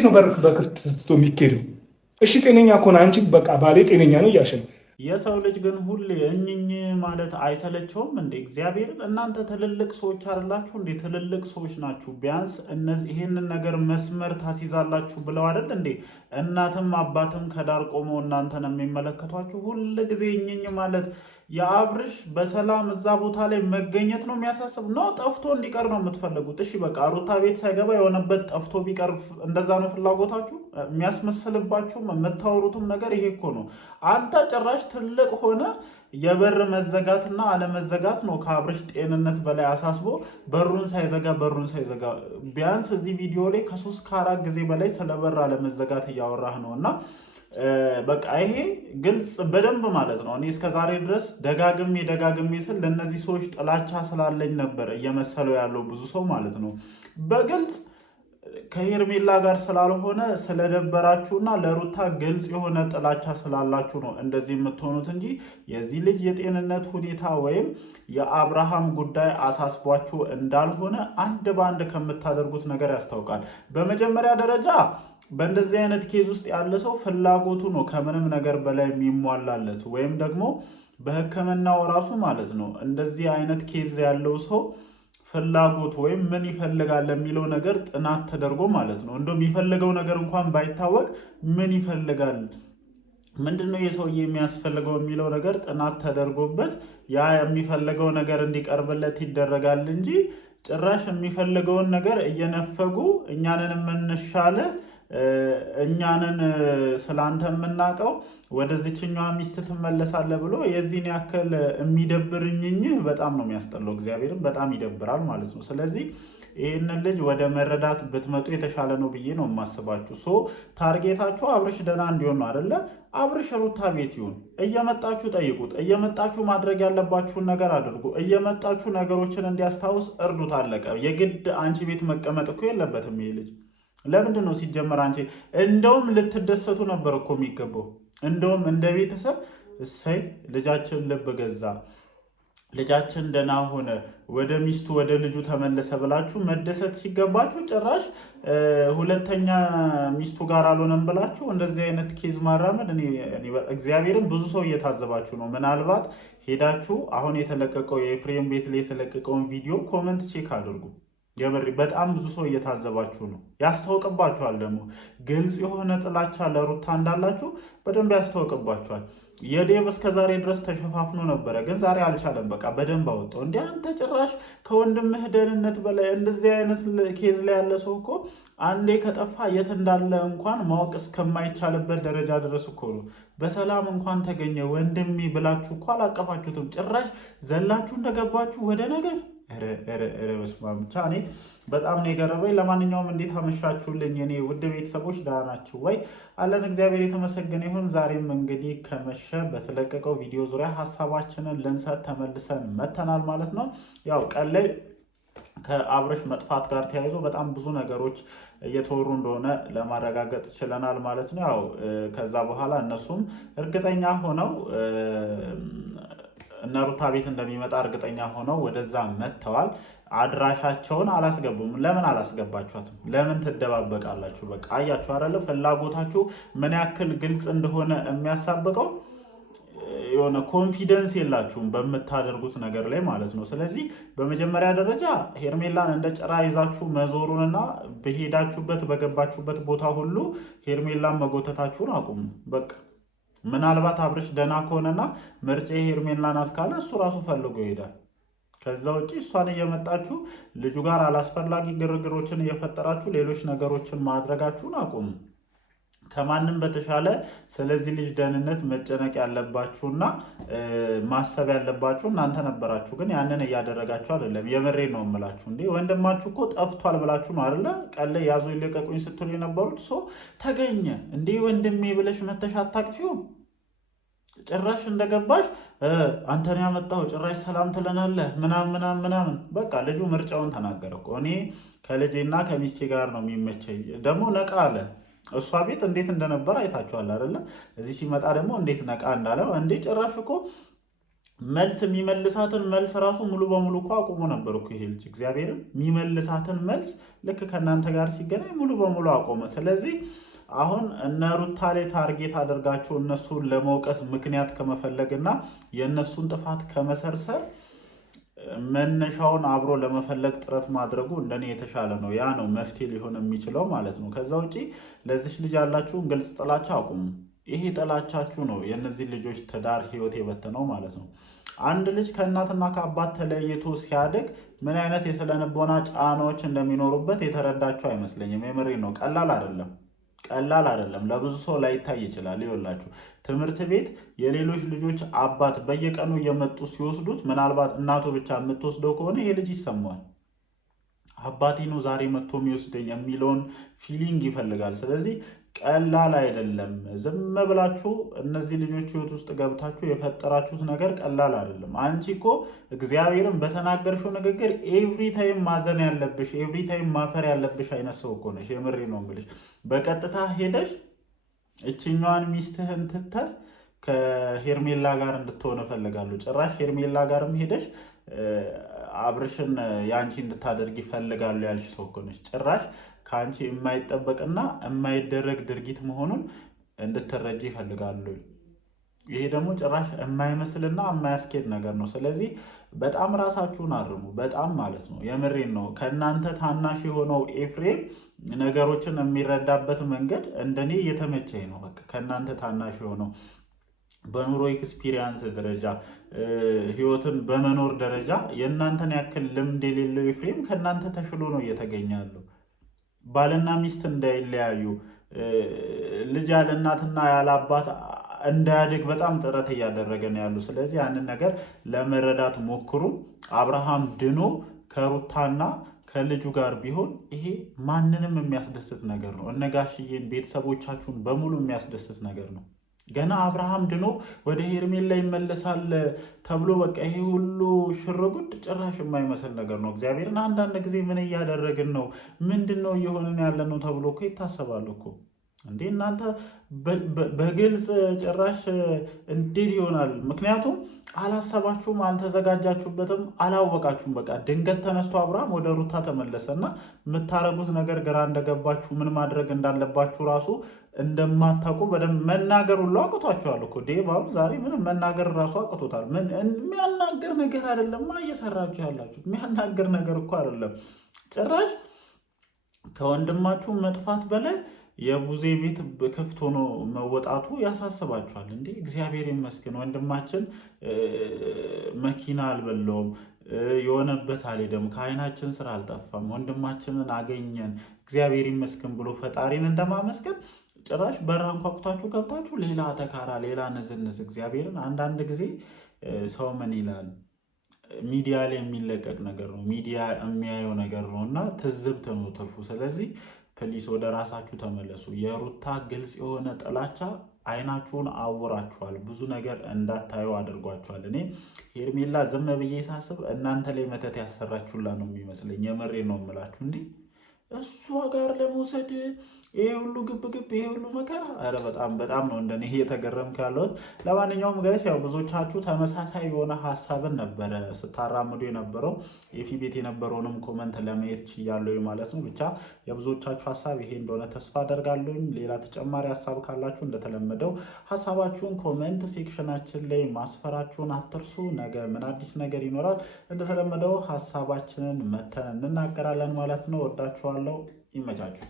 እንዴት ነው በክፍት ትቶ የሚኬደው? እሺ ጤነኛ ከሆነ አንቺ በቃ ባሌ ጤነኛ ነው እያልሽ ነው። የሰው ልጅ ግን ሁሌ እኝኝ ማለት አይሰለቸውም እንዴ? እግዚአብሔርን እናንተ ትልልቅ ሰዎች አይደላችሁ እንዴ? ትልልቅ ሰዎች ናችሁ። ቢያንስ ይሄንን ነገር መስመር ታስይዛላችሁ ብለው አይደል እንዴ? እናትም አባትም ከዳር ቆመው እናንተን የሚመለከቷችሁ። ሁል ጊዜ እኝኝ ማለት የአብርሽ በሰላም እዛ ቦታ ላይ መገኘት ነው የሚያሳስብ ነው? ጠፍቶ እንዲቀር ነው የምትፈልጉት? እሺ በቃ ሩታ ቤት ሳይገባ የሆነበት ጠፍቶ ቢቀር እንደዛ ነው ፍላጎታችሁ? የሚያስመስልባችሁም የምታወሩትም ነገር ይሄ እኮ ነው። አንተ ጭራሽ ትልቅ ሆነ የበር መዘጋትና አለመዘጋት ነው ከአብርሽ ጤንነት በላይ አሳስቦ በሩን ሳይዘጋ ቢያንስ እዚህ ቪዲዮ ላይ ከ3 ከ4 ጊዜ በላይ ስለ በር አለመዘጋት እያወራህ ነው እና በቃ ይሄ ግልጽ በደንብ ማለት ነው። እኔ እስከዛሬ ድረስ ደጋግሜ ስል ለእነዚህ ሰዎች ጥላቻ ስላለኝ ነበር እየመሰለው ያለው ብዙ ሰው ማለት ነው። በግልጽ ከሄርሜላ ጋር ስላልሆነ ስለደበራችሁና ለሩታ ግልጽ የሆነ ጥላቻ ስላላችሁ ነው እንደዚህ የምትሆኑት እንጂ የዚህ ልጅ የጤንነት ሁኔታ ወይም የአብርሃም ጉዳይ አሳስቧችሁ እንዳልሆነ አንድ በአንድ ከምታደርጉት ነገር ያስታውቃል። በመጀመሪያ ደረጃ በእንደዚህ አይነት ኬዝ ውስጥ ያለ ሰው ፍላጎቱ ነው ከምንም ነገር በላይ የሚሟላለት ወይም ደግሞ በሕክምናው ራሱ ማለት ነው እንደዚህ አይነት ኬዝ ያለው ሰው ፍላጎት ወይም ምን ይፈልጋል የሚለው ነገር ጥናት ተደርጎ ማለት ነው። እንደውም የሚፈልገው ነገር እንኳን ባይታወቅ ምን ይፈልጋል ምንድነው የሰውዬ የሚያስፈልገው የሚለው ነገር ጥናት ተደርጎበት ያ የሚፈልገው ነገር እንዲቀርብለት ይደረጋል እንጂ ጭራሽ የሚፈልገውን ነገር እየነፈጉ እኛንን የምንሻለ እኛንን ስላንተ የምናውቀው ወደዚችኛዋ ሚስት ትመለሳለህ ብሎ የዚህን ያክል የሚደብርኝህ በጣም ነው የሚያስጠላው። እግዚአብሔርም በጣም ይደብራል ማለት ነው። ስለዚህ ይህንን ልጅ ወደ መረዳት ብትመጡ የተሻለ ነው ብዬ ነው የማስባችሁ። ታርጌታችሁ አብርሽ ደህና እንዲሆን ነው አይደለ? አብርሽ ሩታ ቤት ይሁን፣ እየመጣችሁ ጠይቁት፣ እየመጣችሁ ማድረግ ያለባችሁን ነገር አድርጉ፣ እየመጣችሁ ነገሮችን እንዲያስታውስ እርዱት። አለቀ። የግድ አንቺ ቤት መቀመጥ እኮ የለበትም ይሄ ልጅ። ለምንድን ነው ሲጀመር አንቺ እንደውም ልትደሰቱ ነበር እኮ የሚገባው። እንደውም እንደ ቤተሰብ እሰይ ልጃችን ልብ ገዛ፣ ልጃችን ደህና ሆነ፣ ወደ ሚስቱ ወደ ልጁ ተመለሰ ብላችሁ መደሰት ሲገባችሁ ጭራሽ ሁለተኛ ሚስቱ ጋር አልሆነም ብላችሁ እንደዚህ አይነት ኬዝ ማራመድ እግዚአብሔርን ብዙ ሰው እየታዘባችሁ ነው። ምናልባት ሄዳችሁ አሁን የተለቀቀው የኤፍሬም ቤት ላይ የተለቀቀውን ቪዲዮ ኮመንት ቼክ አድርጉ። የምሪ በጣም ብዙ ሰው እየታዘባችሁ ነው። ያስታውቅባችኋል። ደግሞ ግልጽ የሆነ ጥላቻ ለሩታ እንዳላችሁ በደንብ ያስታውቅባችኋል። የዴቭ እስከ ዛሬ ድረስ ተሸፋፍኖ ነበረ፣ ግን ዛሬ አልቻለም። በቃ በደንብ አወጣው። እንዲህ አንተ ጭራሽ ከወንድምህ ደህንነት በላይ እንደዚህ አይነት ኬዝ ላይ ያለ ሰው እኮ አንዴ ከጠፋ የት እንዳለ እንኳን ማወቅ እስከማይቻልበት ደረጃ ድረስ እኮ ነው። በሰላም እንኳን ተገኘ ወንድሜ ብላችሁ እኮ አላቀፋችሁትም። ጭራሽ ዘላችሁ እንደገባችሁ ወደ ነገር በስመ አብ። ብቻ እኔ በጣም ነው የገረመኝ። ለማንኛውም እንዴት አመሻችሁልኝ የኔ ውድ ቤተሰቦች? ደህና ናችሁ ወይ? አለን እግዚአብሔር የተመሰገነ ይሁን። ዛሬም እንግዲህ ከመሸ በተለቀቀው ቪዲዮ ዙሪያ ሀሳባችንን ልንሰጥ ተመልሰን መተናል ማለት ነው። ያው ቀን ላይ ከአብርሽ መጥፋት ጋር ተያይዞ በጣም ብዙ ነገሮች እየተወሩ እንደሆነ ለማረጋገጥ ችለናል ማለት ነው። ያው ከዛ በኋላ እነሱም እርግጠኛ ሆነው እነ ሩታ ቤት እንደሚመጣ እርግጠኛ ሆነው ወደዛ መጥተዋል። አድራሻቸውን አላስገቡም። ለምን አላስገባችኋትም? ለምን ትደባበቃላችሁ? በቃ አያችሁ አይደለ? ፍላጎታችሁ ምን ያክል ግልጽ እንደሆነ የሚያሳብቀው የሆነ ኮንፊደንስ የላችሁም በምታደርጉት ነገር ላይ ማለት ነው። ስለዚህ በመጀመሪያ ደረጃ ሄርሜላን እንደ ጭራ ይዛችሁ መዞሩንና በሄዳችሁበት በገባችሁበት ቦታ ሁሉ ሄርሜላን መጎተታችሁን አቁሙ። በቃ ምናልባት አብርሽ ደህና ከሆነና ምርጫ ሄርሜላ ናት ካለ እሱ ራሱ ፈልጎ ይሄዳል። ከዛ ውጪ እሷን እየመጣችሁ ልጁ ጋር አላስፈላጊ ግርግሮችን እየፈጠራችሁ ሌሎች ነገሮችን ማድረጋችሁን አቁሙ። ከማንም በተሻለ ስለዚህ ልጅ ደህንነት መጨነቅ ያለባችሁና ማሰብ ያለባችሁ እናንተ ነበራችሁ። ግን ያንን እያደረጋችሁ አይደለም። የምሬ ነው የምላችሁ። እንዴ ወንድማችሁ እኮ ጠፍቷል ብላችሁ ነው አይደለ? ቀን ላይ ያዙ ይልቀቁኝ ስትሉ የነበሩት ሰው ተገኘ። እንዴ ወንድሜ ብለሽ መተሽ አታቅፊው። ጭራሽ እንደገባሽ አንተን ያመጣው ጭራሽ ሰላም ትለናለህ ምናምን። በቃ ልጁ ምርጫውን ተናገረ እኮ። እኔ ከልጄና ከሚስቴ ጋር ነው የሚመቸኝ። ደግሞ ነቃ አለ። እሷ ቤት እንዴት እንደነበር አይታችኋል አይደለ? እዚህ ሲመጣ ደግሞ እንዴት ነቃ እንዳለ። እንዴ ጭራሽ እኮ መልስ የሚመልሳትን መልስ ራሱ ሙሉ በሙሉ እኮ አቁሞ ነበር እኮ ይሄ ልጅ። እግዚአብሔርም የሚመልሳትን መልስ ልክ ከእናንተ ጋር ሲገናኝ ሙሉ በሙሉ አቆመ። ስለዚህ አሁን እነ ሩታ ላይ ታርጌት አድርጋችሁ እነሱን ለመውቀስ ምክንያት ከመፈለግና የእነሱን ጥፋት ከመሰርሰር መነሻውን አብሮ ለመፈለግ ጥረት ማድረጉ እንደኔ የተሻለ ነው። ያ ነው መፍትሄ ሊሆን የሚችለው ማለት ነው። ከዛ ውጪ ለዚች ልጅ ያላችሁን ግልጽ ጥላቻ አቁሙ። ይሄ ጥላቻችሁ ነው የእነዚህ ልጆች ትዳር ህይወት የበተነው ማለት ነው። አንድ ልጅ ከእናትና ከአባት ተለይቶ ሲያድግ ምን አይነት የስለንቦና ጫናዎች እንደሚኖሩበት የተረዳችሁ አይመስለኝም። የምሬ ነው። ቀላል አይደለም። ለብዙ ሰው ላይታይ ይችላል። ይኸውላችሁ ትምህርት ቤት የሌሎች ልጆች አባት በየቀኑ እየመጡ ሲወስዱት ምናልባት እናቱ ብቻ የምትወስደው ከሆነ ይሄ ልጅ ይሰማዋል። አባቴ ነው ዛሬ መጥቶ የሚወስደኝ የሚለውን ፊሊንግ ይፈልጋል። ስለዚህ ቀላል አይደለም። ዝም ብላችሁ እነዚህ ልጆች ህይወት ውስጥ ገብታችሁ የፈጠራችሁት ነገር ቀላል አይደለም። አንቺ እኮ እግዚአብሔርን በተናገርሽው ንግግር ኤቭሪ ታይም ማዘን ያለብሽ፣ ኤቭሪ ታይም ማፈር ያለብሽ አይነት ሰው እኮ ነሽ። የምሬ ነው የምልሽ። በቀጥታ ሄደሽ እችኛዋን ሚስትህን ትተህ ከሄርሜላ ጋር እንድትሆን እፈልጋለሁ። ጭራሽ ሄርሜላ ጋርም ሄደሽ አብርሽን የአንቺ እንድታደርግ ይፈልጋሉ ያልሽ ሰው እኮ ነሽ። ጭራሽ ከአንቺ የማይጠበቅና የማይደረግ ድርጊት መሆኑን እንድትረጂ ይፈልጋሉ። ይሄ ደግሞ ጭራሽ የማይመስልና የማያስኬድ ነገር ነው። ስለዚህ በጣም ራሳችሁን አርሙ። በጣም ማለት ነው። የምሬን ነው። ከእናንተ ታናሽ የሆነው ኤፍሬም ነገሮችን የሚረዳበት መንገድ እንደኔ እየተመቸኝ ነው። በቃ ከእናንተ ታናሽ የሆነው በኑሮ ኤክስፒሪየንስ ደረጃ ህይወትን በመኖር ደረጃ የእናንተን ያክል ልምድ የሌለው ኤፍሬም ከእናንተ ተሽሎ ነው እየተገኘ ያለው። ባልና ሚስት እንዳይለያዩ ልጅ ያለ እናትና ያለ አባት እንዳያድግ በጣም ጥረት እያደረገ ነው ያሉ። ስለዚህ ያንን ነገር ለመረዳት ሞክሩ። አብርሃም ድኖ ከሩታና ከልጁ ጋር ቢሆን ይሄ ማንንም የሚያስደስት ነገር ነው። እነጋሽዬን ቤተሰቦቻችሁን በሙሉ የሚያስደስት ነገር ነው። ገና አብርሃም ድኖ ወደ ሄርሜላ ይመለሳል ተብሎ በቃ ይሄ ሁሉ ሽርጉድ ጭራሽ የማይመስል ነገር ነው። እግዚአብሔርን አንዳንድ ጊዜ ምን እያደረግን ነው? ምንድን ነው እየሆንን ያለ ነው ተብሎ እኮ ይታሰባል እኮ እንዴ! እናንተ በግልጽ ጭራሽ እንዴት ይሆናል? ምክንያቱም አላሰባችሁም፣ አልተዘጋጃችሁበትም፣ አላወቃችሁም። በቃ ድንገት ተነስቶ አብርሃም ወደ ሩታ ተመለሰና የምታረጉት ነገር ግራ እንደገባችሁ ምን ማድረግ እንዳለባችሁ ራሱ እንደማታውቁ በደንብ መናገር ሁሉ አቅቷችኋል እኮ። ዴቭ አሁን ዛሬ ምንም መናገር ራሱ አቅቶታል። የሚያናገር ነገር አይደለማ እየሰራችሁ ያላችሁት። የሚያናገር ነገር እኮ አይደለም ጭራሽ። ከወንድማችሁ መጥፋት በላይ የቡዜ ቤት ክፍት ሆኖ መወጣቱ ያሳስባችኋል እንዴ? እግዚአብሔር ይመስገን ወንድማችን መኪና አልበለውም፣ የሆነበት አልሄደም፣ ከዓይናችን ስራ አልጠፋም፣ ወንድማችንን አገኘን እግዚአብሔር ይመስገን ብሎ ፈጣሪን እንደማመስገን ጭራሽ በር አንኳኩታችሁ ገብታችሁ ሌላ ተካራ፣ ሌላ ንዝንዝ። እግዚአብሔርን አንዳንድ ጊዜ ሰው ምን ይላል ሚዲያ ላይ የሚለቀቅ ነገር ነው፣ ሚዲያ የሚያየው ነገር ነው እና ትዝብት ነው ትርፉ። ስለዚህ ፕሊስ ወደ ራሳችሁ ተመለሱ። የሩታ ግልጽ የሆነ ጥላቻ አይናችሁን አውራችኋል፣ ብዙ ነገር እንዳታዩ አድርጓችኋል። እኔ ሄርሜላ ዝም ብዬ ሳስብ እናንተ ላይ መተት ያሰራችሁላ ነው የሚመስለኝ። የምሬ ነው የምላችሁ። እንዲህ እሷ ጋር ለመውሰድ ይሄ ሁሉ ግብግብ፣ ይሄ ሁሉ መከራ፣ ኧረ በጣም ነው እንደኔ እየተገረምክ ያለሁት። ለማንኛውም ጋይስ ያው ብዙዎቻችሁ ተመሳሳይ የሆነ ሀሳብን ነበረ ስታራምዱ የነበረው። ኤፊ ቤት የነበረውንም ኮመንት ለማየት ችያለሁ ማለት ነው። ብቻ የብዙዎቻችሁ ሀሳብ ይሄ እንደሆነ ተስፋ አደርጋለሁኝ። ሌላ ተጨማሪ ሀሳብ ካላችሁ እንደተለመደው ሀሳባችሁን ኮመንት ሴክሽናችን ላይ ማስፈራችሁን አትርሱ። ነገ ምን አዲስ ነገር ይኖራል እንደተለመደው ሀሳባችንን መተን እንናገራለን ማለት ነው። ወዳችኋለሁ። ይመቻችሁ።